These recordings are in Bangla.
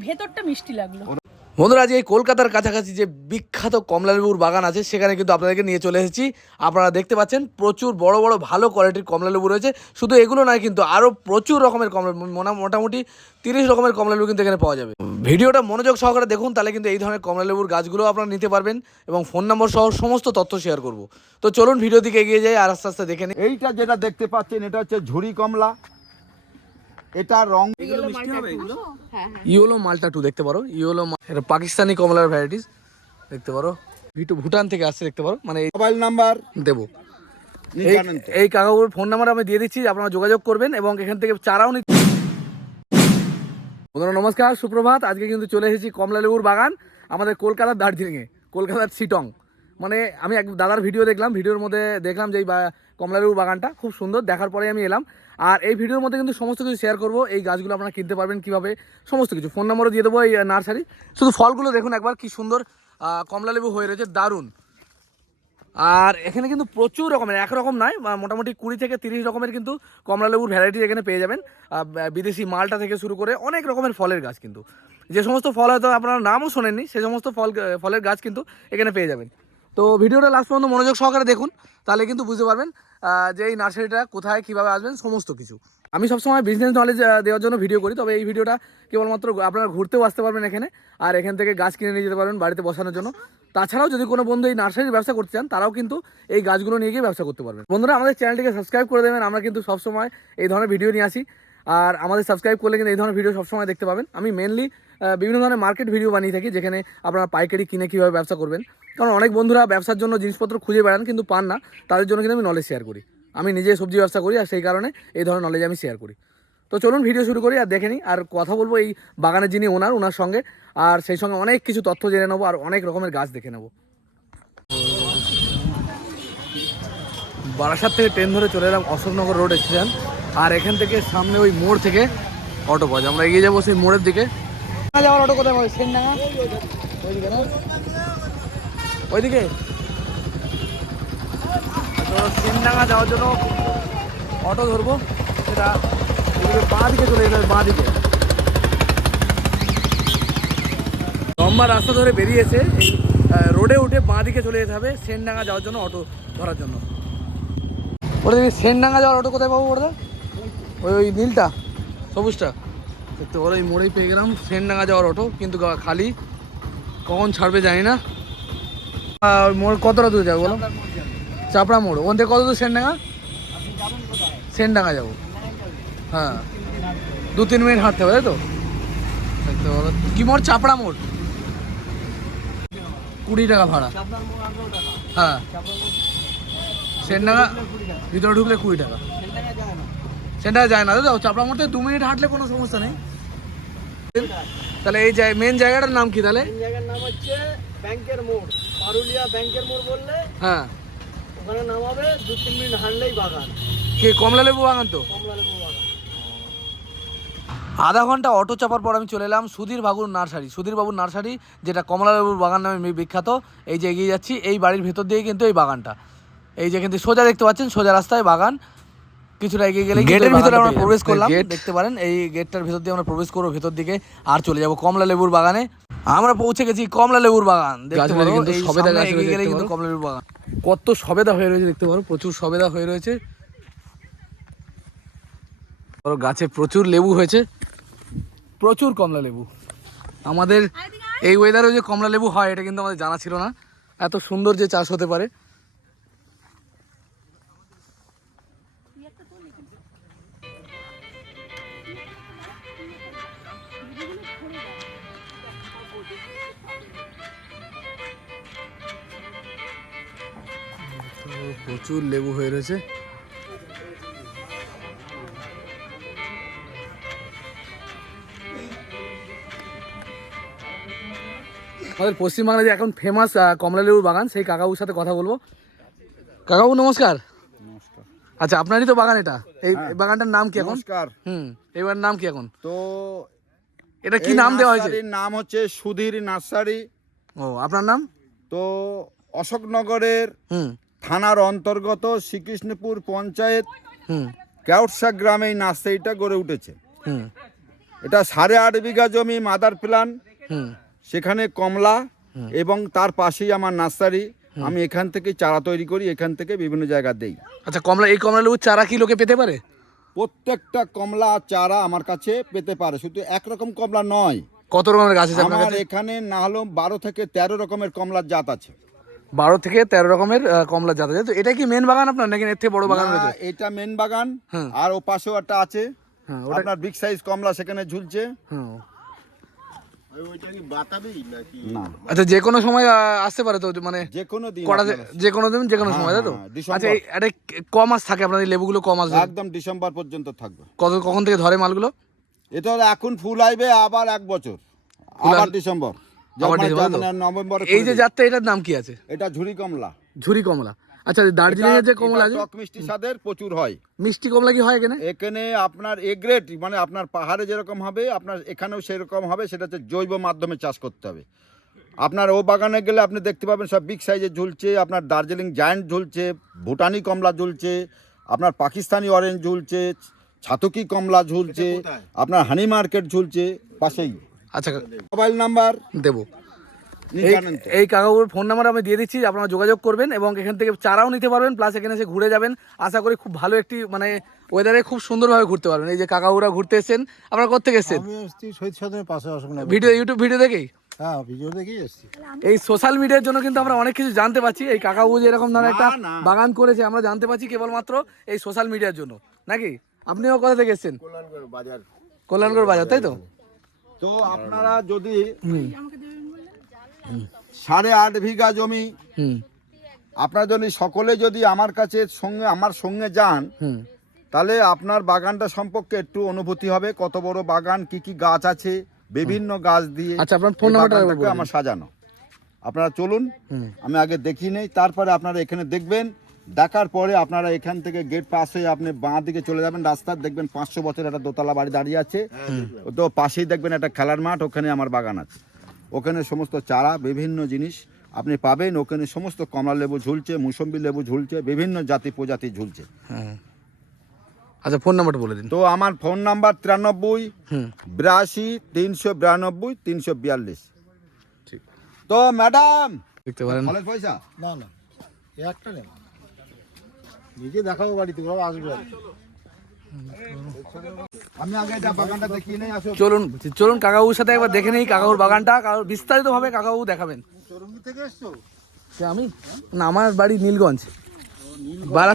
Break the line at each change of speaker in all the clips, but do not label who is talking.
ভেতরটা মিষ্টি লাগল।
বন্ধুরা আজ এই কলকাতার কাছাকাছি যে বিখ্যাত কমলালেবুর বাগান আছে সেখানে কিন্তু আপনাদেরকে নিয়ে চলে এসেছি। আপনারা দেখতে পাচ্ছেন প্রচুর বড় বড় ভালো কোয়ালিটির কমলালেবু রয়েছে। শুধু এগুলো নয় কিন্তু আরও প্রচুর রকমের কমলা মোনা- মোটামুটি তিরিশ রকমের কমলালেবু কিন্তু এখানে পাওয়া যাবে। ভিডিওটা মনোযোগ সহকারে দেখুন তাহলে কিন্তু এই ধরনের কমলালেবুর গাছগুলো আপনারা নিতে পারবেন এবং ফোন নম্বর সহ সমস্ত তথ্য শেয়ার করব। তো চলুন ভিডিও দিকে এগিয়ে যাই আর আস্তে আস্তে দেখে নিই।
এইটা যেটা দেখতে পাচ্ছেন এটা হচ্ছে ঝুড়ি কমলা। এটা রং
ইয়োলো মালটা টু দেখতে পারো। ইয়োলো এটা পাকিস্তানি কমলার ভ্যারাইটিস দেখতে পারো। ভিটু ভুটান থেকে আসছে দেখতে পারো। মানে
মোবাইল নাম্বার
দেবো। এই কাকাগুলোর ফোন নাম্বার আমি দিয়ে দিচ্ছি আপনারা যোগাযোগ করবেন এবং এখান থেকে চারাও নিতে বন্ধুরা নমস্কার সুপ্রভাত। আজকে কিন্তু চলে এসেছি কমলা লেবুর বাগান আমাদের কলকাতার দার্জিলিংয়ে কলকাতার সিটং মানে আমি এক দাদার ভিডিও দেখলাম ভিডিওর মধ্যে দেখলাম যে এই বা- কমলা লেবুর বাগানটা খুব সুন্দর। দেখার পরে আমি এলাম। আর এই ভিডিওর মধ্যে কিন্তু সমস্ত কিছু শেয়ার করব। এই গাছগুলো আপনারা কিনতে পারবেন কীভাবে? সমস্ত কিছু। ফোন নম্বরও দিয়ে দেবো এই নার্সারি শুধু ফলগুলো দেখুন একবার, কি সুন্দর কমলা লেবু হয়ে রয়েছে, দারুণ। আর এখানে কিন্তু প্রচুর রকমের একরকম নয় মোটামুটি কুড়ি থেকে তিরিশ রকমের কিন্তু কমলা লেবুর ভ্যারাইটি এখানে পেয়ে যাবেন। বিদেশি মালটা থেকে শুরু করে অনেক রকমের ফলের গাছ কিন্তু। যে সমস্ত ফল হয়তো আপনারা নামও শোনেননি সেই সমস্ত ফল ফলের গাছ কিন্তু এখানে পেয়ে যাবেন। তো ভিডিওটা লাস্ট পর্যন্ত মনোযোগ সহকারে দেখুন, তাহলে কিন্তু বুঝতে পারবেন যে এই নার্সারিটা কোথায়, কীভাবে আসবেন, সমস্ত কিছু। আমি সবসময় বিজনেস নলেজ দেওয়ার জন্য ভিডিও করি, তবে এই ভিডিওটা কেবলমাত্র আপনারা ঘুরতেও আসতে পারবেন এখানে, আর এখান থেকে গাছ কিনে নিয়ে যেতে পারবেন বাড়িতে বসানোর জন্য। তাছাড়াও যদি কোনো বন্ধু এই নার্সারির ব্যবসা করতে চান, তারাও কিন্তু এই গাছগুলো নিয়ে গিয়ে ব্যবসা করতে পারবেন। বন্ধুরা, আমাদের চ্যানেলটিকে সাবস্ক্রাইব করে দেবেন, আমরা কিন্তু সবসময় এই ধরনের ভিডিও নিয়ে আসি, আর আমাদের সাবস্ক্রাইব করলে কিন্তু এই ধরনের ভিডিও সবসময় দেখতে পাবেন। আমি মেনলি বিভিন্ন ধরনের মার্কেট ভিডিও বানিয়ে থাকি, যেখানে আপনারা পাইকারি কিনে কীভাবে ব্যবসা করবেন। কারণ অনেক বন্ধুরা ব্যবসার জন্য জিনিসপত্র খুঁজে বেড়ান, কিন্তু পান না। তাদের জন্য কিন্তু আমি নলেজ শেয়ার করি। আমি নিজে সবজি ব্যবসা করি, আর সেই কারণে এই ধরনের নলেজ আমি শেয়ার করি। তো চলুন ভিডিও শুরু করি আর দেখে নিই, আর কথা বলব এই বাগানের যিনি ওনার ওনার সঙ্গে। আর সেই সঙ্গে অনেক কিছু তথ্য জেনে নেব, আর অনেক রকমের গাছ দেখে নেব। বারাসাত থেকে ট্রেন ধরে চলে এলাম অশোকনগর রোড স্টেশন আর এখান থেকে সামনে ওই মোড় থেকে অটো পাওয়া যায় আমরা এগিয়ে যাব সেই মোড়ের দিকে। যাওয়ার অটো কোথায় পাবে? সেনডাঙ্গা ওইদিকে? না ওইদিকে সেনডাঙ্গা যাওয়ার জন্য অটো ধরবো। সেটা বাঁ দিকে চলে যেতে হবে বাঁ দিকে লম্বা রাস্তা ধরে বেরিয়েছে রোডে উঠে বাঁ দিকে চলে যেতে হবে সেনডাঙ্গা যাওয়ার জন্য অটো ধরার জন্য। ওটা সেনডাঙ্গা যাওয়ার অটো কোথায় পাবো ওটা ওই ওই নীলটা, সবুজটা। দেখতে বলো এই মোড়েই পেয়ে গেলাম। সেনডাঙ্গা যাওয়ার অটো কিন্তু খালি। কখন ছাড়বে জানি না। মোড় কতটা দূর যাব বলো? চাপড়া মোড়। ওখান থেকে কত দূর সেনডাঙ্গা? সেনডাঙ্গা যাব। হ্যাঁ। দু তিন মিনিট হাঁটতে হবে, তাই তো? দেখতে বলো কি মোড়? চাপড়া মোড়। কুড়ি টাকা ভাড়া। হ্যাঁ। সেনডাঙ্গা ভিতরে ঢুকলে কুড়ি টাকা। সেন্টারে যায় না। দাদা চাপড়া মোড় থেকে দু মিনিট হাঁটলে কোনো সমস্যা নেই। তাহলে এই জায়গা মেন জায়গাটার নাম কি তাহলে?
জায়গার নাম হচ্ছে ব্যাংকের মোড়। পারুলিয়া ব্যাংকের মোড় বললে
হ্যাঁ।
ওখানে নামাবে দু তিন মিনিট হাঁটলেই বাগান।
কে কমলা লেবু বাগান তো?
কমলা লেবু বাগান।
আধা ঘণ্টা অটো চাপার পর আমি চলে এলাম সুধীর বাবুর নার্সারি। সুধীর বাবুর নার্সারি যেটা কমলা লেবুর বাগান নামে বিখ্যাত এই যে এগিয়ে যাচ্ছি এই বাড়ির ভেতর দিয়ে কিন্তু এই বাগানটা। এই যে কিন্তু সোজা দেখতে পাচ্ছেন সোজা রাস্তায় বাগান। কিছুটা এগিয়ে গেলে গেটের ভিতরে আমরা প্রবেশ করলাম। দেখতে পারেন এই গেটটার ভিতর দিয়ে আমরা প্রবেশ করব ভেতর দিকে আর চলে যাব কমলা লেবুর বাগানে। আমরা পৌঁছে গেছি কমলা লেবুর বাগান কিন্তু কমলা লেবুর বাগান। কত সবেদা হয়ে রয়েছে দেখতে পারো প্রচুর সবেদা হয়ে রয়েছে। ধরো গাছে প্রচুর লেবু হয়েছে প্রচুর কমলা লেবু আমাদের এই ওয়েদারে যে কমলা লেবু হয় এটা কিন্তু আমাদের জানা ছিল না। এত সুন্দর যে চাষ হতে পারে। প্রচুর লেবু হয়ে রয়েছে। আমাদের পশ্চিমবাংলায় যে এখন ফেমাস কমলা লেবুর বাগান সেই কাকাবুর সাথে কথা বলব। কাকাবু নমস্কার। আচ্ছা আপনারই তো বাগান এটা। এই এই বাগানটার নাম কি এখন?
নমস্কার।
হুম এবার নাম কি এখন?
তো
এটা কি নাম দেওয়া হয়েছে?
নাম হচ্ছে সুধীর নার্সারি।
ও আপনার নাম?
তো অশোকনগরের
হুম।
থানার অন্তর্গত শ্রীকৃষ্ণপুর পঞ্চায়েত কেউটসা গ্রামে এই নার্সারিটা গড়ে উঠেছে। এটা সাড়ে আট বিঘা জমি মাদার প্ল্যান
হুম।
সেখানে কমলা এবং তার পাশেই আমার নার্সারি। আমি এখান থেকে চারা তৈরি করি এখান থেকে বিভিন্ন জায়গা দেই।
আচ্ছা কমলা এই কমলা লেবুর চারা কি লোকে পেতে পারে?
প্রত্যেকটা কমলা চারা আমার কাছে পেতে পারে শুধু একরকম কমলা নয়।
কত রকমের গাছ আছে
আমার এখানে না হলেও বারো থেকে তেরো রকমের কমলার জাত আছে।
বারো থেকে তেরো রকমের কমলা জাত আছে। তো এটা কি মেন বাগান আপনার নাকি এর থেকে বড় বাগান রয়েছে?
এটা মেন বাগান।
হ্যাঁ।
আর ও পাশেও একটা আছে।
হ্যাঁ
আপনার বিগ সাইজ কমলা সেখানে ঝুলছে।
হ্যাঁ। আচ্ছা যে কোনো সময় আসতে পারে তো মানে
যে কোনো দিন
যে কোনো দিন যে কোনো সময় তাই তো? আচ্ছা এটা ক মাস থাকে আপনার লেবুগুলো ক মাস
একদম ডিসেম্বর পর্যন্ত থাকবে।
কত কখন থেকে ধরে মালগুলো?
এটা হলো এখন ফুল আইবে আবার এক বছর। আবার ডিসেম্বর।
এই যে জাতটা এটার নাম কি আছে?
এটা ঝুরি কমলা।
ঝুরি কমলা। আচ্ছা দার্জিলিং এর যে কমলা আছে
টক মিষ্টি স্বাদের প্রচুর হয়।
মিষ্টি কমলা কি হয় এখানে?
এখানে আপনার এগ্রেট মানে আপনার পাহাড়ে যেরকম হবে আপনার এখানেও সেরকম হবে সেটা হচ্ছে জৈব মাধ্যমে চাষ করতে হবে। আপনার ও বাগানে গেলে আপনি দেখতে পাবেন সব বিগ সাইজে ঝুলছে আপনার দার্জিলিং জায়ান্ট ঝুলছে ভুটানি কমলা ঝুলছে আপনার পাকিস্তানি অরেঞ্জ ঝুলছে ছাতকি কমলা ঝুলছে আপনার হানি মার্কেট ঝুলছে পাশেই।
আচ্ছা
মোবাইল নাম্বার?
দেবো। এই কাকাবুর ফোন নাম্বার আমি দিয়ে দিচ্ছি আপনারা যোগাযোগ করবেন এবং এখান থেকে চারাও নিতে পারবেন প্লাস এখানে এসে ঘুরে যাবেন। আশা করি খুব ভালো একটি মানে ওয়েদারে খুব সুন্দরভাবে ঘুরতে পারবেন। এই যে কাকাবুরা ঘুরতে এসেছেন আপনারা কোথেকে এসেছেন? ভিডিও ইউটিউব ভিডিও দেখেই?
হ্যাঁ
এই সোশ্যাল মিডিয়ার জন্য কিন্তু আমরা অনেক কিছু জানতে পারছি। এই কাকাবু যে এরকম ধরনের একটা বাগান করেছে আমরা জানতে পারছি কেবলমাত্র এই সোশ্যাল মিডিয়ার জন্য। নাকি? আপনিও কোথা থেকে এসেছেন? কল্যাণগড় বাজার তাই তো?
তো আপনারা যদি সাড়ে আট বিঘা জমি আপনারা যদি সকলে যদি আমার কাছে সঙ্গে আমার সঙ্গে যান তাহলে আপনার বাগানটা সম্পর্কে একটু অনুভূতি হবে। কত বড় বাগান কি কি গাছ আছে বিভিন্ন গাছ দিয়ে
আচ্ছা, আপনার ফোন নাম্বারটা
আমার সাজানো। আপনারা চলুন
হুম।
আমি আগে দেখিয়ে নেই তারপরে আপনারা এখানে দেখবেন। দেখার পরে আপনারা এখান থেকে গেট পাস হয়ে আপনি বাঁ দিকে চলে যাবেন রাস্তার দেখবেন পাঁচশো বছর একটা দোতলা বাড়ি দাঁড়িয়ে আছে। তো পাশেই দেখবেন একটা খেলার মাঠ ওখানে আমার বাগান আছে। ওখানে সমস্ত চারা বিভিন্ন জিনিস আপনি পাবেন ওখানে সমস্ত কমলা লেবু ঝুলছে মুসম্বি লেবু ঝুলছে বিভিন্ন জাতি প্রজাতি ঝুলছে।
হ্যাঁ। আচ্ছা ফোন নাম্বারটা বলে দিন।
তো আমার ফোন নাম্বার তিরানব্বই বিরাশি তিনশো বিরানব্বই তিনশো বিয়াল্লিশ।
ঠিক।
তো ম্যাডাম
দেখতে পারেন।
পয়সা?
না না। একটা নেই। নিজে দেখাবো বাড়িতে ওরাও আসবে।
আমি আগে এটা বাগানটা দেখিয়ে নেই আসো।
চলুন চলুন কাকাবুর সাথে একবার দেখে নেই কাকাবুর বাগানটা। কাকাবুর বিস্তারিতভাবে কাকাবু দেখাবেন।
চরঙ্গি থেকে এসছো?
সে আমি? না আমার বাড়ি নীলগঞ্জ। বারা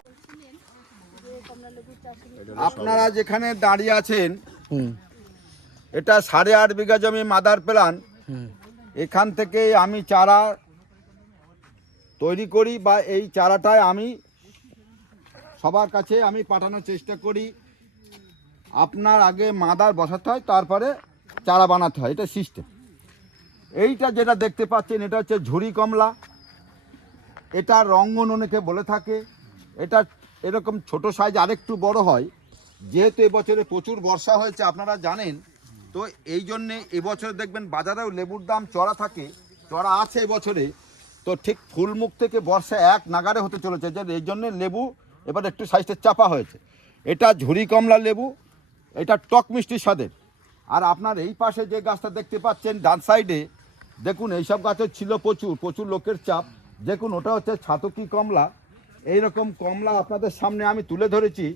আপনারা যেখানে দাঁড়িয়ে আছেন এটা সাড়ে আট বিঘা জমি মাদার প্ল্যান
হুম।
এখান থেকে আমি চারা তৈরি করি বা এই চারাটায় আমি সবার কাছে আমি পাঠানোর চেষ্টা করি। আপনার আগে মাদার বসাতে হয়, তারপরে চারা বানাতে হয়, এটা সিস্টেম এইটা যেটা দেখতে পাচ্ছেন, এটা হচ্ছে ঝুরি কমলা। এটা রঙ্গন অনেকে বলে থাকে। এটা এরকম ছোট সাইজ আরেকটু বড় হয়। যেহেতু এবছরে প্রচুর বর্ষা হয়েছে, আপনারা জানেন। তো এই জন্যে এবছরে দেখবেন বাজারেও লেবুর দাম চড়া থাকে, চড়া আছে এবছরে। তো ঠিক ফুলমুখ থেকে বর্ষা এক নাগারে হতে চলেছে, যে এই জন্যে লেবু এবার একটু সাইজটা চাপা হয়েছে। এটা ঝুরি কমলা লেবু, এটা টক মিষ্টি স্বাদের। আর আপনার এই পাশে যে গাছটা দেখতে পাচ্ছেন, ডান সাইডে, দেখুন এইসব গাছের ছিল প্রচুর প্রচুর লোকের চাপ। দেখুন, ওটা হচ্ছে ছাতকি কমলা। এইরকম কমলা আপনাদের সামনে আমি তুলে ধরেছি।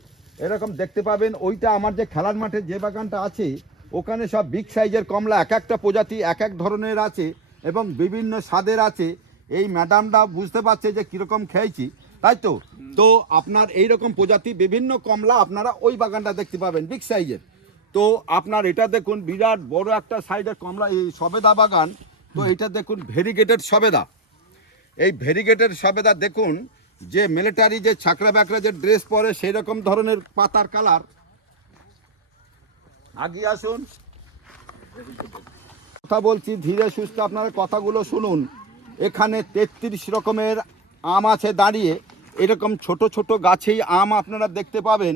এরকম দেখতে পাবেন, ওইটা আমার যে খেলার মাঠে যে বাগানটা আছে, ওখানে সব বিগ সাইজের কমলা, এক একটা প্রজাতি, এক এক ধরনের আছে এবং বিভিন্ন স্বাদের আছে। এই ম্যাডামটা বুঝতে পারছে যে কীরকম খেয়েছি। তাই তো? তো আপনার এই রকম প্রজাতি বিভিন্ন কমলা আপনারা ওই বাগানটা দেখতে পাবেন বিগ সাইজের তো আপনার এটা দেখুন বিরাট বড় একটা সাইডের কমলা এই সবেদা বাগান। তো এটা দেখুন ভেরিগেটেড সবেদা। এই ভেরিগেটেড সবেদা দেখুন যে মিলিটারি যে ছাকরা ব্যাকরা যে ড্রেস পরে সেই রকম ধরনের পাতার কালার আগে আসুন। কথা বলছি ধীরে সুস্থে আপনারা কথাগুলো শুনুন। এখানে তেত্রিশ রকমের আম আছে দাঁড়িয়ে। এরকম ছোট ছোট গাছেই আম আপনারা দেখতে পাবেন।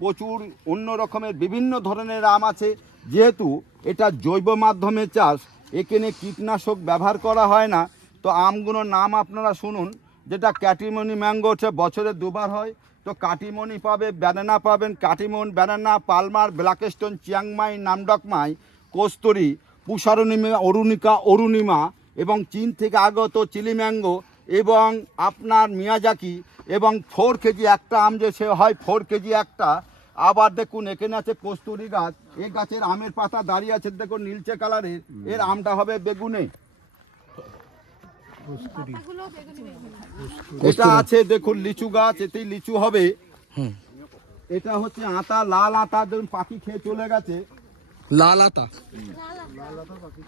প্রচুর অন্য রকমের বিভিন্ন ধরনের আম আছে। যেহেতু এটা জৈব মাধ্যমে চাষ, এখানে কীটনাশক ব্যবহার করা হয় না। তো আমগুলোর নাম আপনারা শুনুন। যেটা ক্যাটিমনি ম্যাঙ্গো হচ্ছে, বছরে দুবার হয়। তো কাটিমনি পাবে, ব্যানানা পাবেন। Katimon banana, Palmer, Blackstone, Chiang Mai, Nam Dok Mai, Kasturi পুষারণিমা Arunika, Arunima এবং চীন থেকে আগত চিলি ম্যাঙ্গো এবং আপনার মিয়াজাকি এবং ফোর কেজি একটা আম যে সে হয় ফোর কেজি একটা আবার দেখুন এখানে আছে কস্তুরি গাছ। এই গাছের আমের পাতা দাঁড়িয়ে আছে দেখুন নীলচে কালারের। এর আমটা হবে বেগুনে। এটা আছে দেখুন লিচু গাছ এতেই লিচু হবে। এটা হচ্ছে আতা লাল আতা দেখুন পাখি খেয়ে চলে গেছে।
লাল আতা।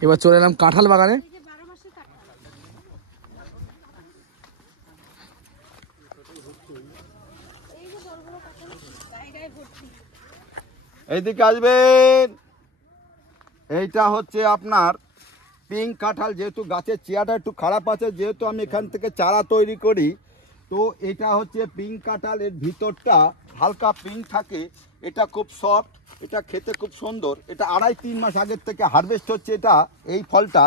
এবার চলে এলাম কাঁঠাল বাগানে।
এইদিকে আসবেন। এইটা হচ্ছে আপনার পিঙ্ক কাঁঠাল, যেহেতু গাছের চেয়ারটা একটু খারাপ আছে, যেহেতু আমি এখান থেকে চারা তৈরি করি, তো এটা হচ্ছে পিঙ্ক কাঁঠাল এর ভিতরটা, হালকা পিঙ্ক থাকে। এটা খুব সফট এটা খেতে খুব সুন্দর। এটা আড়াই তিন মাস আগের থেকে হারভেস্ট হচ্ছে এটা, এই ফলটা।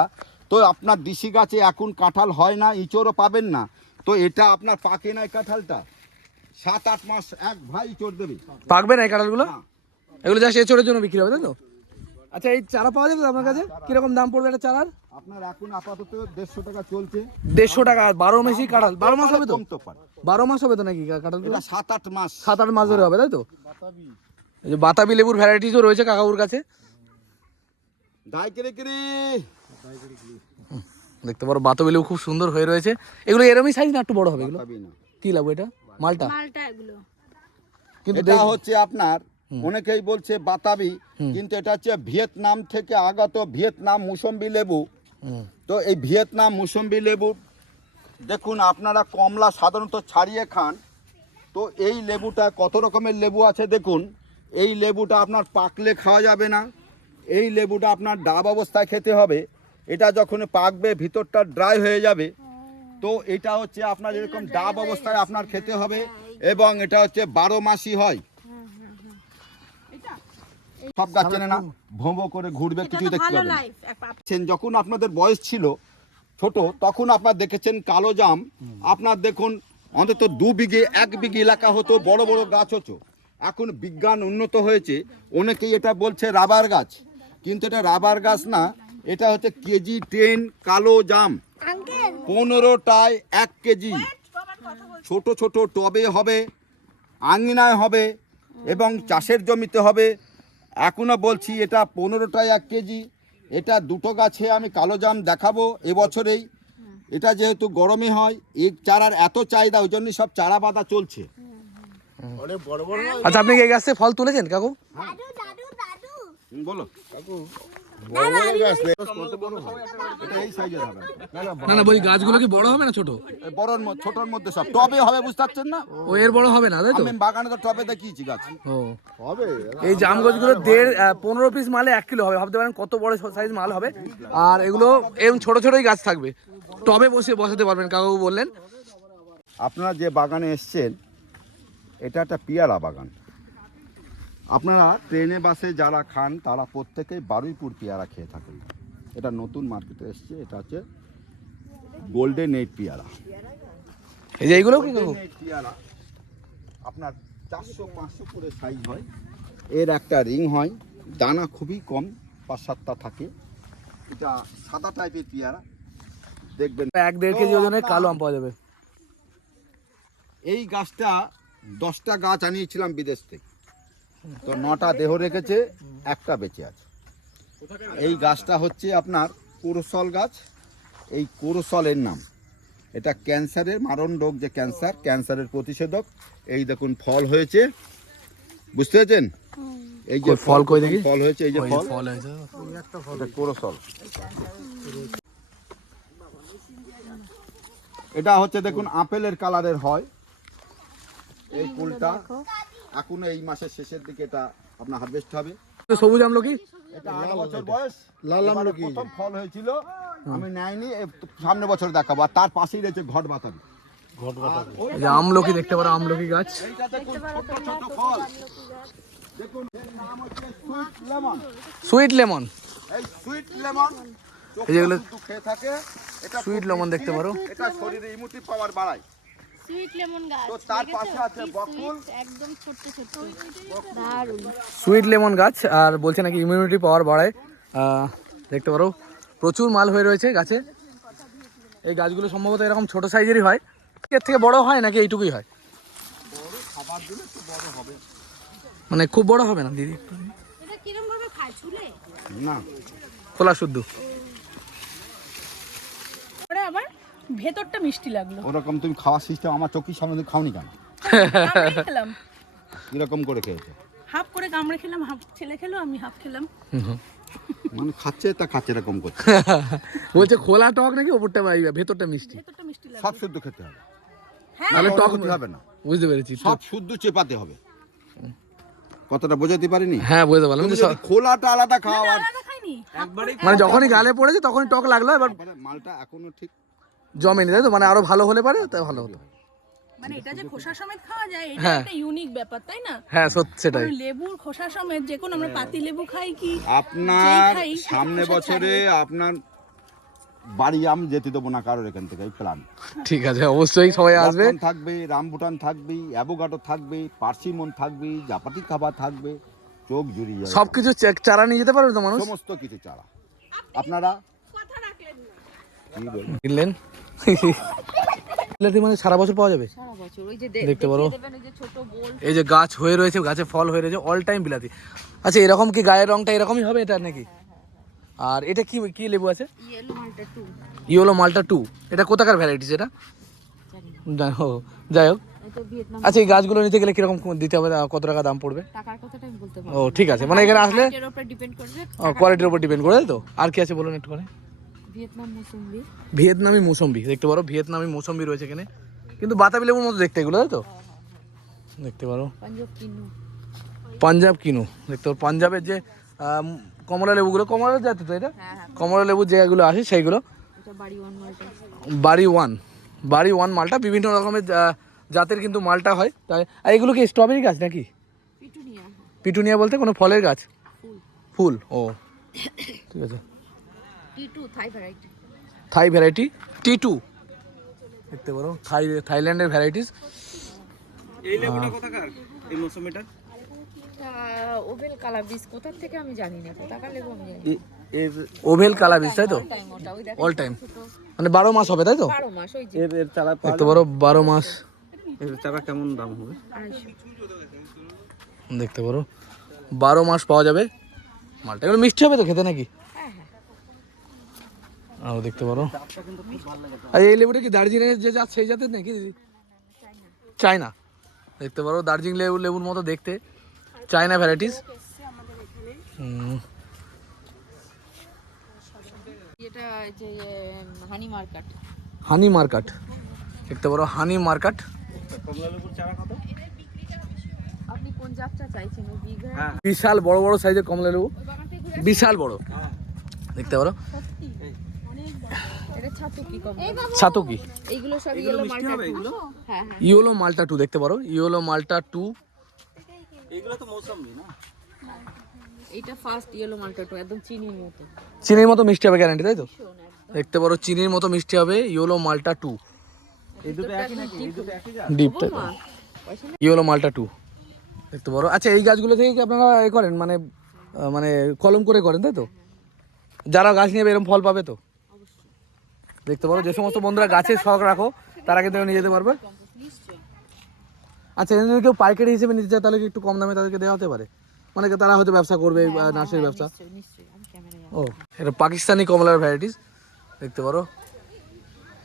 তো আপনার দিশি গাছে এখন কাঁঠাল হয় না, ইঁচড়ও পাবেন না। তো এটা আপনার পাকে না এই কাঁঠালটা। সাত আট মাস এক ভাই ইঁচড় দেবে।
পাকবে না এই কাঁঠালগুলো। এগুলো যা এচড়ের জন্য বিক্রি হবে তাই তো? আচ্ছা এই চারা পাওয়া যাবে তো আপনার কাছে? কীরকম দাম পড়বে একটা চারার?
আপনার এখন আপাতত দেড়শো টাকা চলছে।
দেড়শো টাকা বারো মাসি কাঁঠাল। বারো মাস হবে তো? বারো মাস হবে তো নাকি
এটা সাত আট মাস।
সাত আট মাস ধরে হবে তাই তো? এই যে বাতাবি লেবুর ভ্যারাইটিসও রয়েছে কাকাবুর কাছে। দেখতে পারো বাতাবি লেবু খুব সুন্দর হয়ে রয়েছে। এগুলো এরমই সাইজ না একটু বড় হবে এগুলো?
না।
কি লাগবে এটা? মালটা।
মালটা? এগুলো।
কিন্তু
এটা হচ্ছে আপনার অনেকেই বলছে বাতাবি কিন্তু এটা হচ্ছে ভিয়েতনাম থেকে আগত ভিয়েতনাম মুসম্বি লেবু। তো এই ভিয়েতনাম মুসম্বি লেবু দেখুন আপনারা কমলা সাধারণত ছাড়িয়ে খান তো এই লেবুটা কত রকমের লেবু আছে দেখুন। এই লেবুটা আপনার পাকলে খাওয়া যাবে না এই লেবুটা আপনার ডাব অবস্থায় খেতে হবে। এটা যখন পাকবে ভিতরটা ড্রাই হয়ে যাবে। তো এটা হচ্ছে আপনার যেরকম ডাব অবস্থায় আপনার খেতে হবে এবং এটা হচ্ছে বারো মাসি হয়। সব গাছ চেনে না ভোঁবো করে ঘুরবে কিছু দেখতে
ভালো
পাবেন। না। দেখছেন যখন আপনাদের বয়স ছিল ছোট তখন আপনার দেখেছেন কালো জাম। আপনার দেখুন অন্তত দু বিঘে এক বিঘে এলাকা হতো বড় বড় গাছ হতো। এখন বিজ্ঞান উন্নত হয়েছে অনেকেই এটা বলছে রাবার গাছ। কিন্তু এটা রাবার গাছ না এটা হচ্ছে কেজি টেন কালো জাম। পনেরোটায় এক কেজি। ছোট ছোট টবে হবে আঙিনায় হবে এবং চাষের জমিতে হবে। এখনও বলছি এটা পনেরোটায় এক কেজি। এটা দুটো গাছে আমি কালো জাম দেখাবো এবছরেই। এটা যেহেতু গরমে হয় এই চারার এত চাহিদা ওই জন্যই সব চারা বাঁধা চলছে।
আচ্ছা আপনি এই গাছে ফল তুলেছেন কাকু?
বলো।
বড় বড় বড়
না না গাছগুলো কি বড় হবে না ছোট?
বড়র মধ্যে ছোটর মধ্যে সব। টবে হবে বুঝতে পারছেন না?
ও এর বড় হবে না তাই তো?
বাগানে তো টবে দেখিয়েছি গাছ।
ও।
হবে?
এই জাম গাছগুলো দেড় পনেরো পিস মালে এক কিলো হবে। ভাবতে পারেন কত বড় সাইজ মাল হবে। আর এগুলো এরকম ছোট ছোটই গাছ থাকবে। টবে বসে বসাতে পারবেন কাকু বললেন।
আপনারা যে বাগানে এসছেন এটা একটা পিয়ারা বাগান। আপনারা ট্রেনে বাসে যারা খান তারা প্রত্যেকেই বারুইপুর পেয়ারা খেয়ে থাকেন। এটা নতুন মার্কেটে এসছে এটা হচ্ছে গোল্ডেন এইট পেয়ারা।
এই যে এইগুলো কি
পেয়ারা আপনার চারশো পাঁচশো করে সাইজ হয়। এর একটা রিং হয় দানা খুবই কম পাঁচ সাতটা থাকে। এটা সাদা টাইপের পেয়ারা দেখবেন।
এক দেড় কেজি ওজনের কালো আম পাওয়া যাবে।
এই গাছটা দশটা গাছ আনিয়েছিলাম বিদেশ থেকে। তো নটা দেহ রেখেছে একটা বেঁচে আছে। এই গাছটা হচ্ছে আপনার কোরসল গাছ। এই কোরসলের নাম। এটা ক্যান্সারের মারণ রোগ যে ক্যান্সার ক্যান্সারের প্রতিষেধক। এই দেখুন ফল হয়েছে। বুঝতে পেরেছেন? এই যে
ফল কই দেখি?
ফল হয়েছে এই যে ফল।
ফল হয়েছে।
এটা কোরসল এটা হচ্ছে দেখুন আপেলের কালারের হয়। এই কুলটা এখন এই মাসের শেষের দিকে এটা আপনার হারভেস্ট হবে।
তো সবুজ আমলকি?
এটা আট বছর বয়স।
লাল
এবারে
আমলকি।
প্রথম ফল হয়েছিল। আমি নেয়নি সামনে বছর দেখাবো। আর তার পাশেই রয়েছে ঘট বাতাবি
ঘট ঘটা
এই যে আমলকি দেখতে পারো আমলকি গাছ।
সুইট লেমন
সুইট লেমন
এই সুইট লেমন
যেগুলো-
খেয়ে থাকে।
সুইট লেমন দেখতে পারো।
এটা শরীরে ইমিউনিটি পাওয়ার বাড়ায়।
সুইট লেমন গাছ
তো তার পাশে আছে বকুল।
একদম ছোট্ট ছোট্ট। দারুণ।
সুইট লেমন গাছ আর বলছে নাকি ইমিউনিটি পাওয়ার বাড়ায়। দেখতে পারো প্রচুর মাল হয়ে রয়েছে গাছে। এই গাছগুলো সম্ভবত এরকম ছোট সাইজেরই হয়। এর থেকে বড় হয় নাকি এইটুকুই হয়? মানে খুব বড় হবে না দিদি?
এটা কিরম ভাবে খায় ছুলে?
না
খোলা শুদ্ধ
পরে আবার ভেতরটা মিষ্টি লাগল।
ওরকম তুমি খাওয়ার সিস্টেম আমার চোখের সামনে তুমি খাওনি কেন?
কামড়ে খেলাম।
এরকম করে খেয়েছো?
হাফ করে কামড়ে খেলাম হাফ ছেলে খেলো আমি হাফ খেলাম।
মানে খাচ্ছে তা খাচ্ছে এরকম করছে।
বলছে খোলা টক নাকি ওপরটা বা- ভেতরটা মিষ্টি?
ভেতরটা মিষ্টি লাগল।
সব শুদ্ধ খেতে হবে।
হ্যাঁ।
তাহলে টক
হবে না।
বুঝতে পেরেছি
সব শুদ্ধ চেপাতে হবে। কতটা বোঝাতে পারিনি?
হ্যাঁ বুঝতে পারলাম।
খোলাটা আলাদা খাওয়া আর
মানে যখনই গালে পড়েছে তখনই টক লাগল এবার
মালটা এখনও ঠিক
জমেনি তাই তো? মানে আরও ভালো হলে পারে তাই ভালো হতো।
মানে এটা যে খোসা সমেত খাওয়া যায় এটা
হ্যাঁ।
একটা ইউনিক ব্যাপার তাই না?
হ্যাঁ সত্যি সেটাই।
লেবুর খোসা সমেত যে কোনো আমরা পাতি লেবু খাই কি?
আপনার সামনে বছরে আপনার বাড়ি আম যেতে দেবো না কারোর এখান থেকে প্ল্যান
ঠিক আছে অবশ্যই সবাই আসবে।
থাকবে রামবুটান থাকবে অ্যাভোগাটো থাকবে পার্সিমন থাকবে জাপাতি খাবার থাকবে চোখ জুড়িয়ে যাবে।
সবকিছু চারা নিয়ে যেতে পারবে তো মানুষ?
সমস্ত কিছু চারা। আপনারা? কি বলব?
কিনলেন? বিলাতি মানে সারা বছর পাওয়া যাবে? দেখতে পারো। এই যে গাছ হয়ে রয়েছে গাছে ফল হয়ে রয়েছে অল টাইম বিলাতি। আচ্ছা এরকম কি গায়ের রংটা এরকমই হবে এটা নাকি? আর এটা কি কি লেবু আছে?
ইয়েলো মালটা টু
এটা কোথাকার ভ্যারাইটিস এটা যাই হোক আচ্ছা এই গাছগুলো নিতে গেলে কীরকম দিতে হবে কত টাকা দাম পড়বে? ও ঠিক আছে মানে এখানে আসলে কোয়ালিটির উপর ডিপেন্ড করে তো? আর কি আছে বলুন একটু করে
ভিয়েতনাম
ভিয়েতনামি মৌসম্বি দেখতে পারো ভিয়েতনামি মৌসম্বি রয়েছে এখানে। কিন্তু বাতাবি লেবুর মতো দেখতে এগুলো তাই তো? দেখতে পারো।
পাঞ্জাব কিনু।
পাঞ্জাব কিনু দেখতে পারো। পাঞ্জাবের যে কমলা লেবুগুলো কমলা জাতি তো এটা?
হ্যাঁ হ্যাঁ।
কমলা লেবু যেগুলো আসে সেইগুলো।
বাড়ি ওয়ান মালটা।
বাড়ি ওয়ান মালটা বিভিন্ন রকমের জাতের কিন্তু মালটা হয়। তাই আর এগুলো কি স্ট্রবেরি গাছ নাকি?
পিটুনিয়া।
বলতে কোনো ফলের গাছ?
ফুল
ও। ঠিক আছে।
T two Thai variety
Thai variety T two দেখতে পারো থাই থাইল্যান্ডের ভ্যারাইটিস
এই লেবুটা কোথাকার? এই মৌসুমিটা?
ওভেল কালার বীজ কোথা থেকে আমি জানি না কোথাকার লেবু আমি জানি
এর
ওভেল কালা বীজ তাই তো? অল টাইম মানে বারো মাস হবে তাই তো?
মাস ওই যে।
এর এর চারা
দেখতে পারো বারো মাস।
এর চারা কেমন দাম হবে?
দেখতে পারো বারো মাস পাওয়া যাবে। মালটা এগুলো মিষ্টি হবে তো খেতে নাকি?
হ্যাঁ
দেখতে পারো। আর এই লেবুটা কি দার্জিলিং যে জাত সেই জাতের নাকি? দিদি চায়না। দেখতে পারো দার্জিলিং লেবু লেবুর মতো দেখতে। চায়না ভ্যারাইটিস
এটা হানি মার্কেট
হানি মার্কাট দেখতে পারো হানি মার্কাট বিশাল বড় বড় সাইজের কমলা লেবু। বিশাল বড়। দেখতে পারো।
ছাতু কি
ছাতকি?
এইগুলো সব ইয়েলো মালটা
হবে এগুলো?
হ্যাঁ হ্যাঁ।
ইয়োলো মাল্টা টু দেখতে পারো। ইয়োলো মাল্টা টু।
এগুলো তো মৌসুমি না?
এইটা ফার্স্ট ইয়েলো মালটা টু একদম চিনির মতো।
চিনির মতো মিষ্টি হবে গ্যারান্টি তাই তো? দেখতে পারো চিনির মতো মিষ্টি হবে ইয়োলো মালটা টু।
এই দুটো একই নাকি? এই দুটো একই যা
ডিপ ইয়োলো মাল্টা টু। দেখতে পারো। আচ্ছা এই গাছগুলো থেকে কি আপনারা এ করেন? মানে মানে কলম করে করেন তাই তো? যারা গাছ নিয়ে এরকম ফল পাবে তো? দেখতে পারো যে সমস্ত বন্ধুরা গাছের শখ রাখো তারা কিন্তু নিয়ে যেতে পারবে। আচ্ছা এখানে যদি কেউ পাইকারি হিসেবে নিতে চায় তাহলে কি একটু কম দামে তাদেরকে দেওয়া হতে পারে? মানে তারা হয়তো ব্যবসা করবে নার্সারি ব্যবসা।
নিশ্চয়ই নিশ্চয়ই আমি ক্যামেরায়
ও এটা পাকিস্তানি কমলার ভ্যারাইটিস দেখতে পারো।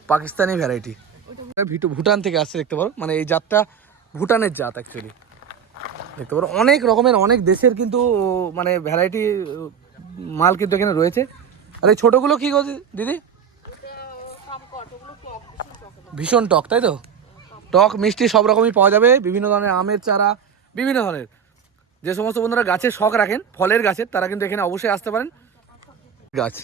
পাকিস্তানি ভ্যারাইটি ভিটু ভুটান থেকে আসছে দেখতে পারো। মানে এই জাতটা ভুটানের জাত অ্যাকচুয়ালি দেখতে পারো অনেক রকমের অনেক দেশের কিন্তু মানে ভ্যারাইটি মাল কিন্তু এখানে রয়েছে। আর এই ছোটোগুলো কী দি- দিদি? ভীষণ টক, তাই তো? টক, মিষ্টি সব রকমই পাওয়া যাবে। বিভিন্ন ধরনের আমের চারা, বিভিন্ন ধরনের। যে সমস্ত বন্ধুরা গাছের শখ রাখেন, ফলের গাছের, তারা কিন্তু এখানে অবশ্যই আসতে পারেন। গাছ।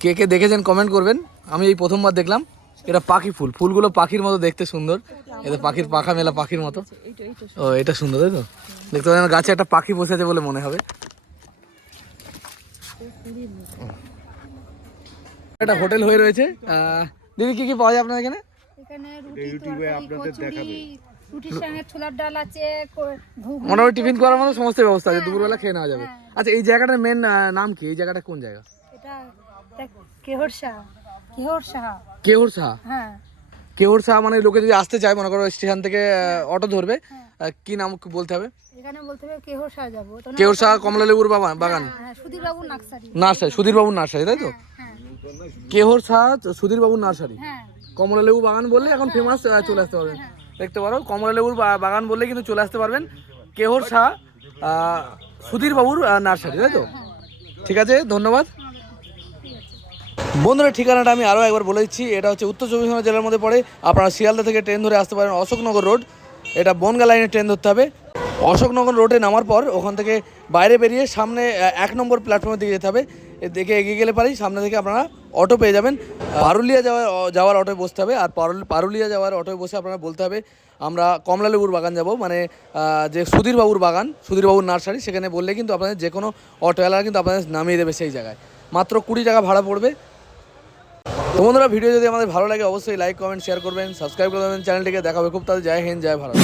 কে কে দেখেছেন কমেন্ট করবেন? আমি এই প্রথমবার দেখলাম। এটা পাখি ফুল। ফুলগুলো পাখির মতো দেখতে সুন্দর। এটা পাখির পাখা মেলা পাখির মতো। ও, এটা সুন্দর, তাই তো? দেখতে পাচ্ছেন, গাছে একটা পাখি বসে আছে বলে মনে হবে। একটা হোটেল হয়ে রয়েছে। দিদি কি কি পাওয়া যায় আপনার এখানে?
এখানে রুটি তরকারি রুটির সঙ্গে ছোলার ডাল আছে
মোটামুটি টিফিন করার মতো সমস্ত ব্যবস্থা আছে দুপুরবেলা খেয়ে নেওয়া যাবে। আচ্ছা এই জায়গাটার মেন নাম কি? এই জায়গাটা কোন জায়গা?
এটা এটা কেহর শাহ। কেহর শাহ।
কেহর সাহা
হ্যাঁ।
কেহর মানে লোকে যদি আসতে চায় মনে করো স্টেশন থেকে অটো ধরবে কি নাম বলতে হবে?
এখানে বলতে হবে কেহর শাহ যাব।
কেহর সাহা কমলা লেবুর বাগান বাগান।
হ্যাঁ সুধীর বাবু নাকসারি
নার্সারি সুধীর বাবুর নার্সারি তাই তো?
হ্যাঁ।
কেহর সাহা সুধীর বাবুর নার্সারি।
হ্যাঁ।
কমলা লেবু বাগান বললে এখন ফেমাস চলে আসতে পারবেন। দেখতে পারো কমলা লেবুর বাগান বললে কিন্তু চলে আসতে পারবেন। কেহর শাহ সুধীর বাবুর নার্সারি তাই তো? ঠিক আছে ধন্যবাদ। বন্ধুরা ঠিকানাটা আমি আরও একবার বলে দিচ্ছি। এটা হচ্ছে উত্তর চব্বিশ পরগনা জেলার মধ্যে পড়ে। আপনারা শিয়ালদা থেকে ট্রেন ধরে আসতে পারেন অশোকনগর রোড। এটা বনগা লাইনে ট্রেন ধরতে হবে। অশোকনগর রোডে নামার পর ওখান থেকে বাইরে বেরিয়ে সামনে এক নম্বর প্ল্যাটফর্মের দিকে যেতে হবে। দিকে এগিয়ে গেলে পারি। সামনে থেকে আপনারা অটো পেয়ে যাবেন। পারুলিয়া যাওয়ার যাওয়ার অটোয় বসতে হবে। আর পারুল- পারুলিয়া যাওয়ার অটোয় বসে আপনারা বলতে হবে, আমরা কমলালেবুর বাগান যাব। মানে যে সুধীরবাবুর বাগান সুধীরবাবুর নার্সারি, সেখানে বললে কিন্তু আপনাদের যে কোনো অটোওয়ালা কিন্তু আপনাদের নামিয়ে দেবে সেই জায়গায়। মাত্র কুড়ি টাকা ভাড়া পড়বে। তো বন্ধুরা, ভিডিও যদি আমাদের ভালো লাগে, অবশ্যই লাইক কমেন্ট শেয়ার করবেন সাবস্ক্রাইব করে দেবেন চ্যানেলটিকে দেখাবে। খুব তাদের জয় হিন্দ, জয় ভারত।